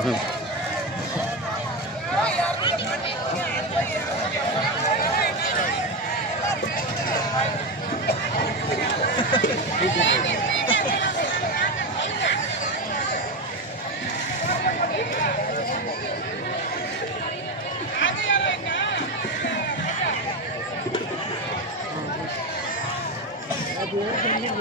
Mm-hmm.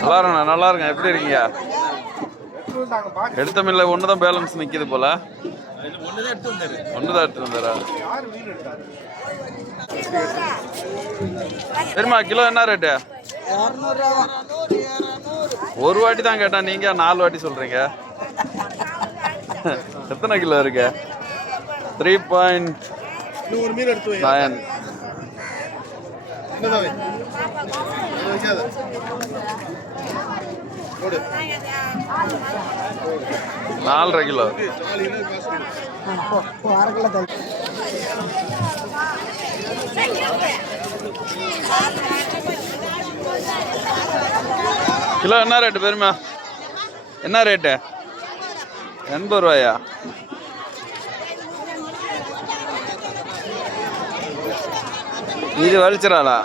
நல்லா இருக்கண்ணா நல்லா இருக்கேன். எப்படி இருக்கீங்க? எடுத்த மில்ல ஒன்று தான் பேலன்ஸ் நிற்கிது போல. ஒன்று தான் எடுத்து வந்தாரா சரிம்மா கிலோ என்ன ரேட்டு ஒரு வாட்டி தான் கேட்டா நீங்க நாலு வாட்டி சொல்றீங்க. எத்தனை கிலோ இருக்கு? த்ரீ பாயிண்ட் நயன் என்னதான் வை இது வைக்காத போடு நாலரை கிலோ. கிலோ என்ன ரேட்டு பெருமா? என்ன ரேட்டு எண்பது ரூபாயா? இது வலிச்சிடாளா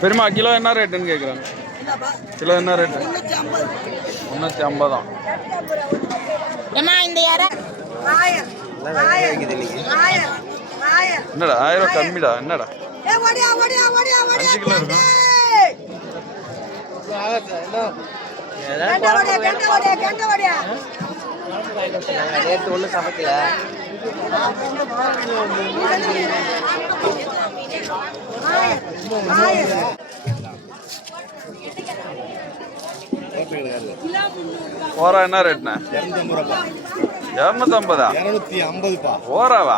பெருமா கிலோ என்ன ரேட்டுன்னு கேட்குறாங்க கிலோ என்ன ரேட்டு? முந்நூற்றி ஐம்பதாம் என்னடா ஆயிரம் கம்மிடா என்னடா? அஞ்சு கிலோ இருக்கும் நேற்று ஒன்றும் சமைக்கல. ஓரா என்ன ரேட்ண்ணா? இரநூத்தம்பது? இரநூத்தி ஐம்பதுப்பா. ஓராவா?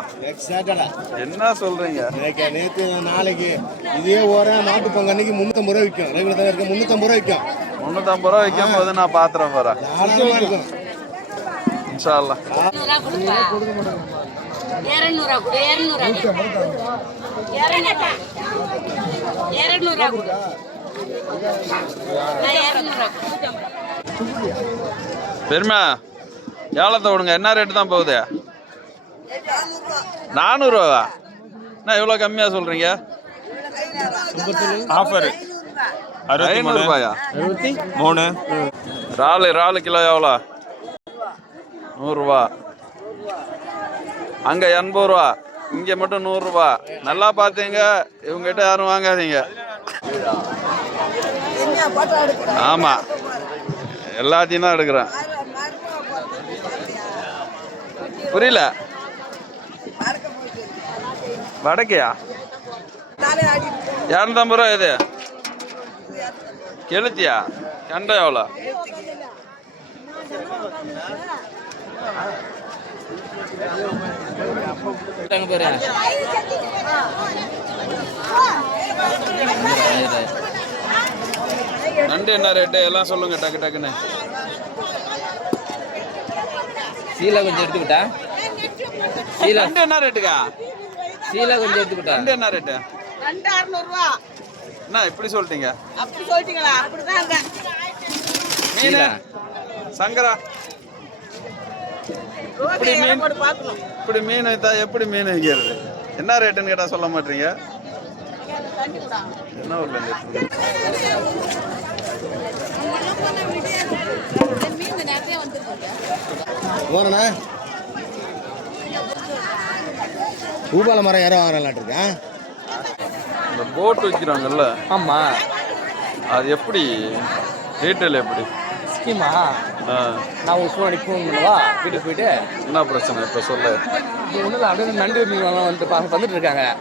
என்ன சொல்றீங்க? நேற்று நேற்று நாளைக்கு இதே ஓரம் மாட்டு பொங்கல் அன்னைக்கு முந்நூற்றம்பது ரூபா விற்கும் ரெகுலர் இருக்கு முந்நூற்றம்பது ரூபா விற்கும் முந்நூற்றம்பது ரூபா வைக்கும் போது நான் பாத்திரம் போறேன். இருக்கும். இரநூறுவா பெருமை ஏலத்தை விடுங்க என்ன ரேட்டு தான் போகுது? நானூறுரூவா என்ன இவ்வளோ கம்மியாக சொல்கிறீங்க ஆஃபர் ஐநூறுபாயா? மூணு. இறாலு இறாலு கிலோ எவ்வளோ? நூறுரூவா அங்கே எண்பது ரூபா. இங்கே மட்டும் நூறுரூவா நல்லா பார்த்தீங்க இவங்ககிட்ட யாரும் வாங்காதீங்க. ஆமாம் எல்லாத்தையும் தான் எடுக்கிறேன். புரியல? வடக்கையா? இரநூத்தம்பது ரூபா இது. கெளுத்தியா? கெண்டை எவ்வளோ? நண்டு என்ன ரேட்டு எல்லாம் சொல்லுங்க டக்கு டக்குன்னு. சீலா கொஞ்சம் எடுத்துக்கிட்டா? சீலா. நண்டு என்ன ரேட்டுக்கா சீலா கொஞ்சம் எடுத்துக்கிட்டா? நண்டு என்ன ரேட்டு ரெண்டு அறுநூறுவா. என்ன இப்படி சொல்லிட்டீங்க அப்படி சொல்லிட்டீங்களா? அப்படிதான் மீன்? சங்கரா. இப்படி மீன்? பார்க்கணும் இப்படி மீன் வைத்தா எப்படி மீன் வைக்கிறது? என்ன ரேட்டுன்னு கேட்டால் சொல்ல மாட்டீங்க? என்ன ஊர்ல? ஓரணா பூபால மரம் யாரோ வரலாட்டு இருக்கா? இந்த போட் வைக்கிறாங்கல்ல ஆமாம் அது எப்படி? ரீட்டைல் எப்படி? ஆ, நான் உங்களுக்கு ஃபோன் அடிக்க ஃபோன் பண்ணவா வீட்டுக்கு போயிட்டு? என்ன பிரச்சனை? இப்போ சொல்லு. ஒன்றும் இல்லை அப்படியே நண்டு மீன் வந்துட்டு பா- வந்துட்டு இருக்காங்க.